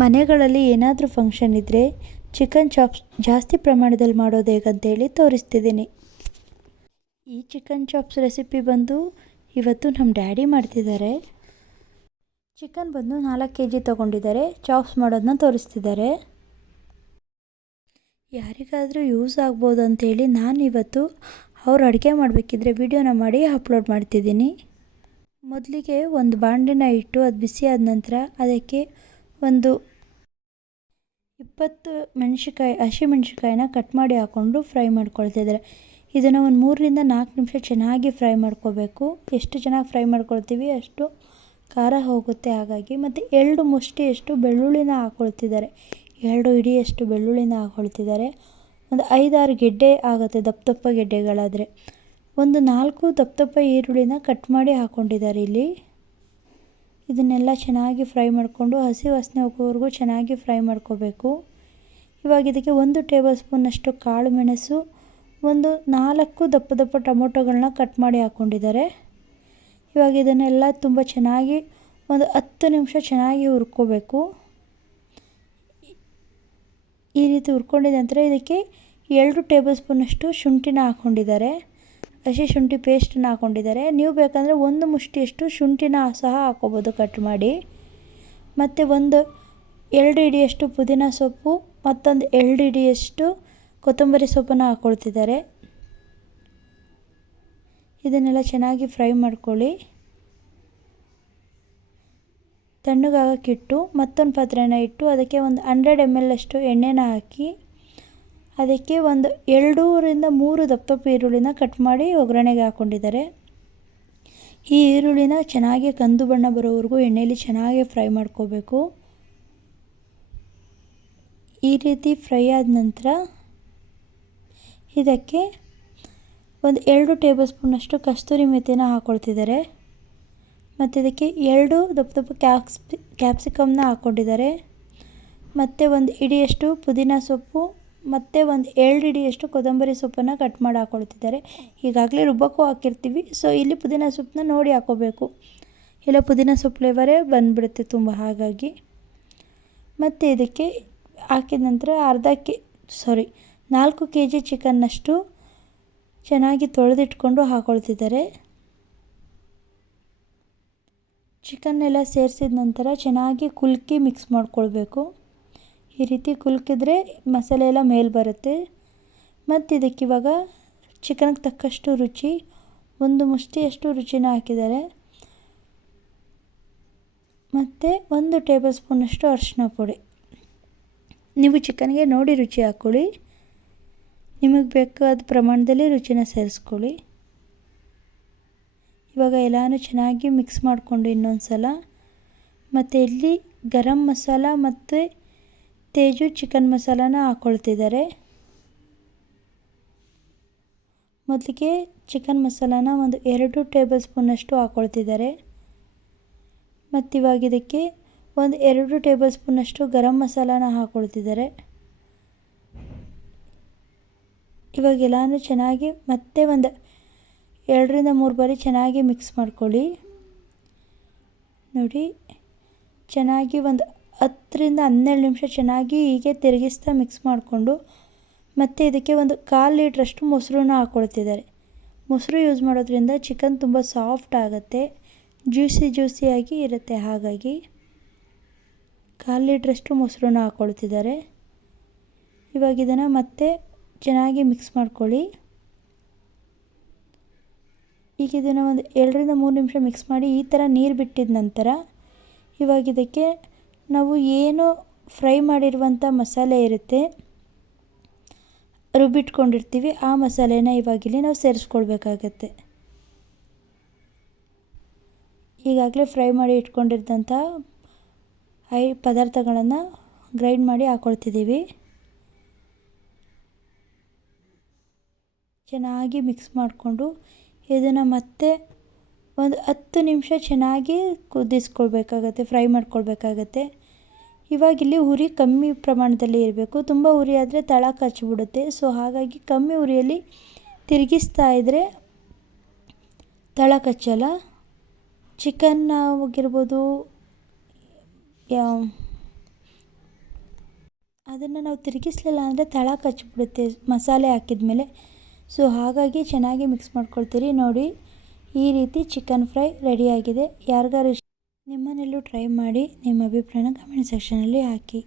ಮನೆಗಳಲ್ಲಿ ಏನಾದರೂ ಫಂಕ್ಷನ್ ಇದ್ದರೆ ಚಿಕನ್ ಚಾಪ್ಸ್ ಜಾಸ್ತಿ ಪ್ರಮಾಣದಲ್ಲಿ ಮಾಡೋದು ಹೇಗಂತೇಳಿ ತೋರಿಸ್ತಿದ್ದೀನಿ. ಈ ಚಿಕನ್ ಚಾಪ್ಸ್ ರೆಸಿಪಿ ಬಂದು ಇವತ್ತು ನಮ್ಮ ಡ್ಯಾಡಿ ಮಾಡ್ತಿದ್ದಾರೆ. ಚಿಕನ್ ಬಂದು ನಾಲ್ಕು ಕೆ ಜಿ ತೊಗೊಂಡಿದ್ದಾರೆ ಚಾಪ್ಸ್ ಮಾಡೋದನ್ನ ತೋರಿಸ್ತಿದ್ದಾರೆ. ಯಾರಿಗಾದರೂ ಯೂಸ್ ಆಗ್ಬೋದು ನಾನು ಇವತ್ತು ಅವ್ರು ಅಡುಗೆ ಮಾಡಬೇಕಿದ್ರೆ ವೀಡಿಯೋನ ಮಾಡಿ ಅಪ್ಲೋಡ್ ಮಾಡ್ತಿದ್ದೀನಿ. ಮೊದಲಿಗೆ ಒಂದು ಬಾಂಡಿನ ಇಟ್ಟು ಅದು ಬಿಸಿ ಆದ ನಂತರ ಅದಕ್ಕೆ ಒಂದು ಇಪ್ಪತ್ತು ಮೆಣಸಿಕಾಯಿ ಹಸಿಮೆಣ್ಸಿಕಾಯಿನ ಕಟ್ ಮಾಡಿ ಹಾಕ್ಕೊಂಡು ಫ್ರೈ ಮಾಡ್ಕೊಳ್ತಿದ್ದಾರೆ ಇದನ್ನು ಒಂದು ಮೂರರಿಂದ ನಾಲ್ಕು ನಿಮಿಷ ಚೆನ್ನಾಗಿ ಫ್ರೈ ಮಾಡ್ಕೋಬೇಕು. ಎಷ್ಟು ಚೆನ್ನಾಗಿ ಫ್ರೈ ಮಾಡ್ಕೊಳ್ತೀವಿ ಅಷ್ಟು ಖಾರ ಹೋಗುತ್ತೆ ಹಾಗಾಗಿ. ಮತ್ತು ಎರಡು ಮುಷ್ಟಿಯಷ್ಟು ಬೆಳ್ಳುಳ್ಳಿನ ಹಾಕ್ಕೊಳ್ತಿದ್ದಾರೆ ಎರಡು ಇಡಿಯಷ್ಟು ಬೆಳ್ಳುಳ್ಳಿನ ಹಾಕೊಳ್ತಿದ್ದಾರೆ. ಒಂದು ಐದಾರು ಗೆಡ್ಡೆ ಆಗುತ್ತೆ ದಪ್ಪ ದಪ್ಪ ಗೆಡ್ಡೆಗಳಾದರೆ. ಒಂದು ನಾಲ್ಕು ದಪ್ಪ ದಪ್ಪ ಈರುಳ್ಳಿನ ಕಟ್ ಮಾಡಿ ಹಾಕ್ಕೊಂಡಿದ್ದಾರೆ ಇಲ್ಲಿ. ಇದನ್ನೆಲ್ಲ ಚೆನ್ನಾಗಿ ಫ್ರೈ ಮಾಡಿಕೊಂಡು ಹಸಿ ವಾಸನೆ ಹೋಗೋವರೆಗೂ ಚೆನ್ನಾಗಿ ಫ್ರೈ ಮಾಡ್ಕೋಬೇಕು. ಇವಾಗ ಇದಕ್ಕೆ ಒಂದು ಟೇಬಲ್ ಸ್ಪೂನಷ್ಟು ಕಾಳು ಮೆಣಸು, ಒಂದು ನಾಲ್ಕು ದಪ್ಪ ದಪ್ಪ ಟೊಮೊಟೊಗಳನ್ನ ಕಟ್ ಮಾಡಿ ಹಾಕ್ಕೊಂಡಿದ್ದಾರೆ ಇವಾಗ ಇದನ್ನೆಲ್ಲ ತುಂಬ ಚೆನ್ನಾಗಿ ಒಂದು ಹತ್ತು ನಿಮಿಷ ಚೆನ್ನಾಗಿ ಹುರ್ಕೋಬೇಕು. ಈ ರೀತಿ ಹುರ್ಕೊಂಡಿದ ನಂತರ ಇದಕ್ಕೆ ಎರಡು ಟೇಬಲ್ ಸ್ಪೂನಷ್ಟು ಶುಂಠಿನ ಹಾಕ್ಕೊಂಡಿದ್ದಾರೆ. ಹಸಿ ಶುಂಠಿ ಪೇಸ್ಟನ್ನು ಹಾಕ್ಕೊಂಡಿದ್ದಾರೆ. ನೀವು ಬೇಕಂದರೆ ಒಂದು ಮುಷ್ಟಿಯಷ್ಟು ಶುಂಠಿನ ಸಹ ಹಾಕ್ಕೋಬೋದು ಕಟ್ ಮಾಡಿ. ಮತ್ತು ಒಂದು ಎರಡು ಹಿಡಿಯಷ್ಟು ಪುದೀನ ಸೊಪ್ಪು, ಮತ್ತೊಂದು ಎರಡು ಹಿಡಿಯಷ್ಟು ಕೊತ್ತಂಬರಿ ಸೊಪ್ಪನ್ನು ಹಾಕ್ಕೊಳ್ತಿದ್ದಾರೆ ಇದನ್ನೆಲ್ಲ ಚೆನ್ನಾಗಿ ಫ್ರೈ ಮಾಡ್ಕೊಳ್ಳಿ. ತಣ್ಣಗಾಗಕ್ಕಿಟ್ಟು ಮತ್ತೊಂದು ಪಾತ್ರೆನ ಇಟ್ಟು ಅದಕ್ಕೆ ಒಂದು ಹಂಡ್ರೆಡ್ ಎಂ ಎಲ್ ಅಷ್ಟು ಎಣ್ಣೆನ ಹಾಕಿ ಅದಕ್ಕೆ ಒಂದು ಎರಡೂರಿಂದ ಮೂರು ದಪ್ಪ ದಪ್ಪ ಈರುಳ್ಳಿನ ಕಟ್ ಮಾಡಿ ಒಗ್ಗರಣೆಗೆ ಹಾಕ್ಕೊಂಡಿದ್ದಾರೆ. ಈ ಈರುಳ್ಳಿನ ಚೆನ್ನಾಗಿ ಕಂದು ಬಣ್ಣ ಬರೋವರೆಗೂ ಎಣ್ಣೆಯಲ್ಲಿ ಚೆನ್ನಾಗಿ ಫ್ರೈ ಮಾಡ್ಕೋಬೇಕು. ಈ ರೀತಿ ಫ್ರೈ ಆದ ನಂತರ ಇದಕ್ಕೆ ಒಂದು ಎರಡು ಟೇಬಲ್ ಸ್ಪೂನಷ್ಟು ಕಸ್ತೂರಿ ಮೆಥಿನ ಹಾಕ್ಕೊಳ್ತಿದ್ದಾರೆ ಮತ್ತು ಇದಕ್ಕೆ ಎರಡು ದಪ್ಪ ದಪ್ಪ ಕ್ಯಾಪ್ಸ್, ಕ್ಯಾಪ್ಸಿಕಮ್ನ ಹಾಕ್ಕೊಂಡಿದ್ದಾರೆ. ಮತ್ತು ಒಂದು ಇಡಿಯಷ್ಟು ಪುದೀನ ಸೊಪ್ಪು, ಮತ್ತು ಒಂದು ಎರಡು ಹಿಡಿಯಷ್ಟು ಕೊತ್ತಂಬರಿ ಸೊಪ್ಪನ್ನು ಕಟ್ ಮಾಡಿ ಹಾಕ್ಕೊಳ್ತಿದ್ದಾರೆ ಈಗಾಗಲೇ ರುಬ್ಬಕ್ಕೂ ಹಾಕಿರ್ತೀವಿ ಸೊ ಇಲ್ಲಿ ಪುದೀನ ಸೊಪ್ಪನ್ನ ನೋಡಿ ಹಾಕ್ಕೋಬೇಕು ಇಲ್ಲ, ಪುದೀನ ಸೊಪ್ಪು ಫ್ಲೇವರೇ ಬಂದುಬಿಡುತ್ತೆ ತುಂಬ ಹಾಗಾಗಿ. ಮತ್ತು ಇದಕ್ಕೆ ಹಾಕಿದ ನಂತರ ಅರ್ಧ ಕೆ ಸಾರಿ ನಾಲ್ಕು ಕೆ ಜಿ ಚಿಕನ್ನಷ್ಟು ಚೆನ್ನಾಗಿ ತೊಳೆದಿಟ್ಕೊಂಡು ಹಾಕ್ಕೊಳ್ತಿದ್ದಾರೆ ಚಿಕನ್ನೆಲ್ಲ ಸೇರಿಸಿದ ನಂತರ ಚೆನ್ನಾಗಿ ಕುಲ್ಕಿ ಮಿಕ್ಸ್ ಮಾಡ್ಕೊಳ್ಬೇಕು. ಈ ರೀತಿ ಕುಲ್ಕಿದ್ರೆ ಮಸಾಲೆ ಎಲ್ಲ ಮೇಲೆ ಬರುತ್ತೆ. ಮತ್ತು ಇದಕ್ಕೆ ಇವಾಗ ಚಿಕನ್ಗೆ ತಕ್ಕಷ್ಟು ರುಚಿ, ಒಂದು ಮುಷ್ಟಿಯಷ್ಟು ರುಚಿನ ಹಾಕಿದ್ದಾರೆ. ಮತ್ತು ಒಂದು ಟೇಬಲ್ ಸ್ಪೂನಷ್ಟು ಅರಿಶಿನ ಪುಡಿ. ನೀವು ಚಿಕನ್ಗೆ ನೋಡಿ ರುಚಿ ಹಾಕ್ಕೊಳ್ಳಿ ನಿಮಗೆ ಬೇಕಾದ ಪ್ರಮಾಣದಲ್ಲಿ ರುಚಿನ ಸೇರಿಸ್ಕೊಳ್ಳಿ. ಇವಾಗ ಎಲ್ಲನೂ ಚೆನ್ನಾಗಿ ಮಿಕ್ಸ್ ಮಾಡಿಕೊಂಡು ಇನ್ನೊಂದು ಸಲ ಮತ್ತು ಇಲ್ಲಿ ಗರಂ ಮಸಾಲ ಮತ್ತು ತೇಜು ಚಿಕನ್ ಮಸಾಲಾನ ಹಾಕ್ಕೊಳ್ತಿದ್ದಾರೆ ಮೊದಲಿಗೆ ಚಿಕನ್ ಮಸಾಲಾನ ಒಂದು ಎರಡು ಟೇಬಲ್ ಸ್ಪೂನಷ್ಟು ಹಾಕ್ಕೊಳ್ತಿದ್ದಾರೆ ಮತ್ತು ಇವಾಗ ಇದಕ್ಕೆ ಒಂದು ಎರಡು ಟೇಬಲ್ ಸ್ಪೂನಷ್ಟು ಗರಂ ಮಸಾಲಾನ ಹಾಕ್ಕೊಳ್ತಿದ್ದಾರೆ ಇವಾಗೆಲ್ಲನೂ ಚೆನ್ನಾಗಿ ಮತ್ತೆ ಒಂದು ಎರಡರಿಂದ ಮೂರು ಬಾರಿ ಚೆನ್ನಾಗಿ ಮಿಕ್ಸ್ ಮಾಡ್ಕೊಳ್ಳಿ. ನೋಡಿ, ಚೆನ್ನಾಗಿ ಒಂದು ಹತ್ತರಿಂದ ಹನ್ನೆರಡು ನಿಮಿಷ ಚೆನ್ನಾಗಿ ಹೀಗೆ ತಿರುಗಿಸ್ತಾ ಮಿಕ್ಸ್ ಮಾಡಿಕೊಂಡು ಮತ್ತು ಇದಕ್ಕೆ ಒಂದು ಕಾಲು ಲೀಟ್ರಷ್ಟು ಮೊಸರನ್ನ ಹಾಕ್ಕೊಳ್ತಿದ್ದಾರೆ ಮೊಸರು ಯೂಸ್ ಮಾಡೋದ್ರಿಂದ ಚಿಕನ್ ತುಂಬ ಸಾಫ್ಟ್ ಆಗುತ್ತೆ, ಜ್ಯೂಸಿ ಜ್ಯೂಸಿಯಾಗಿ ಇರುತ್ತೆ. ಹಾಗಾಗಿ ಕಾಲು ಲೀಟ್ರಷ್ಟು ಮೊಸರನ್ನ ಹಾಕ್ಕೊಳ್ತಿದ್ದಾರೆ ಇವಾಗ ಇದನ್ನು ಮತ್ತೆ ಚೆನ್ನಾಗಿ ಮಿಕ್ಸ್ ಮಾಡ್ಕೊಳ್ಳಿ. ಈಗ ಇದನ್ನು ಒಂದು ಎರಡರಿಂದ ಮೂರು ನಿಮಿಷ ಮಿಕ್ಸ್ ಮಾಡಿ ಈ ಥರ ನೀರು ಬಿಟ್ಟಿದ ನಂತರ ಇವಾಗ ಇದಕ್ಕೆ ನಾವು ಏನು ಫ್ರೈ ಮಾಡಿರುವಂಥ ಮಸಾಲೆ ಇರುತ್ತೆ ರುಬ್ಬಿಟ್ಕೊಂಡಿರ್ತೀವಿ. ಆ ಮಸಾಲೆನ ಇವಾಗಿಲ್ಲಿ ನಾವು ಸೇರಿಸ್ಕೊಳ್ಬೇಕಾಗತ್ತೆ. ಈಗಾಗಲೇ ಫ್ರೈ ಮಾಡಿ ಇಟ್ಕೊಂಡಿದ್ದಂಥ ಐ ಪದಾರ್ಥಗಳನ್ನು ಗ್ರೈಂಡ್ ಮಾಡಿ ಹಾಕ್ಕೊಳ್ತಿದ್ದೀವಿ ಚೆನ್ನಾಗಿ ಮಿಕ್ಸ್ ಮಾಡಿಕೊಂಡು ಇದನ್ನು ಮತ್ತೆ ಒಂದು ಹತ್ತು ನಿಮಿಷ ಚೆನ್ನಾಗಿ ಕುದಿಸ್ಕೊಳ್ಬೇಕಾಗತ್ತೆ, ಫ್ರೈ ಮಾಡ್ಕೊಳ್ಬೇಕಾಗತ್ತೆ. ಇವಾಗ ಇಲ್ಲಿ ಉರಿ ಕಮ್ಮಿ ಪ್ರಮಾಣದಲ್ಲಿ ಇರಬೇಕು. ತುಂಬ ಉರಿ ಆದರೆ ತಳ ಕಚ್ಚಿಬಿಡುತ್ತೆ ಸೊ ಹಾಗಾಗಿ ಕಮ್ಮಿ ಉರಿಯಲ್ಲಿ ತಿರುಗಿಸ್ತಾ ಇದ್ದರೆ ತಳ ಕಚ್ಚಲ್ಲ. ಚಿಕನ್ ಆಗಿರ್ಬೋದು ಅದನ್ನು ನಾವು ತಿರುಗಿಸ್ಲಿಲ್ಲ ಅಂದರೆ ತಳ ಕಚ್ಚಿಬಿಡುತ್ತೆ ಮಸಾಲೆ ಹಾಕಿದ ಮೇಲೆ ಸೊ ಹಾಗಾಗಿ ಚೆನ್ನಾಗಿ ಮಿಕ್ಸ್ ಮಾಡ್ಕೊಳ್ತೀರಿ. ನೋಡಿ, ಈ ರೀತಿ ಚಿಕನ್ ಫ್ರೈ ರೆಡಿಯಾಗಿದೆ ಯಾರಿಗಾರು ನಿಮ್ಮನೆಯಲ್ಲೂ ಟ್ರೈ ಮಾಡಿ, ನಿಮ್ಮ ಅಭಿಪ್ರಾಯನ ಕಮೆಂಟ್ ಸೆಕ್ಷನಲ್ಲಿ ಹಾಕಿ.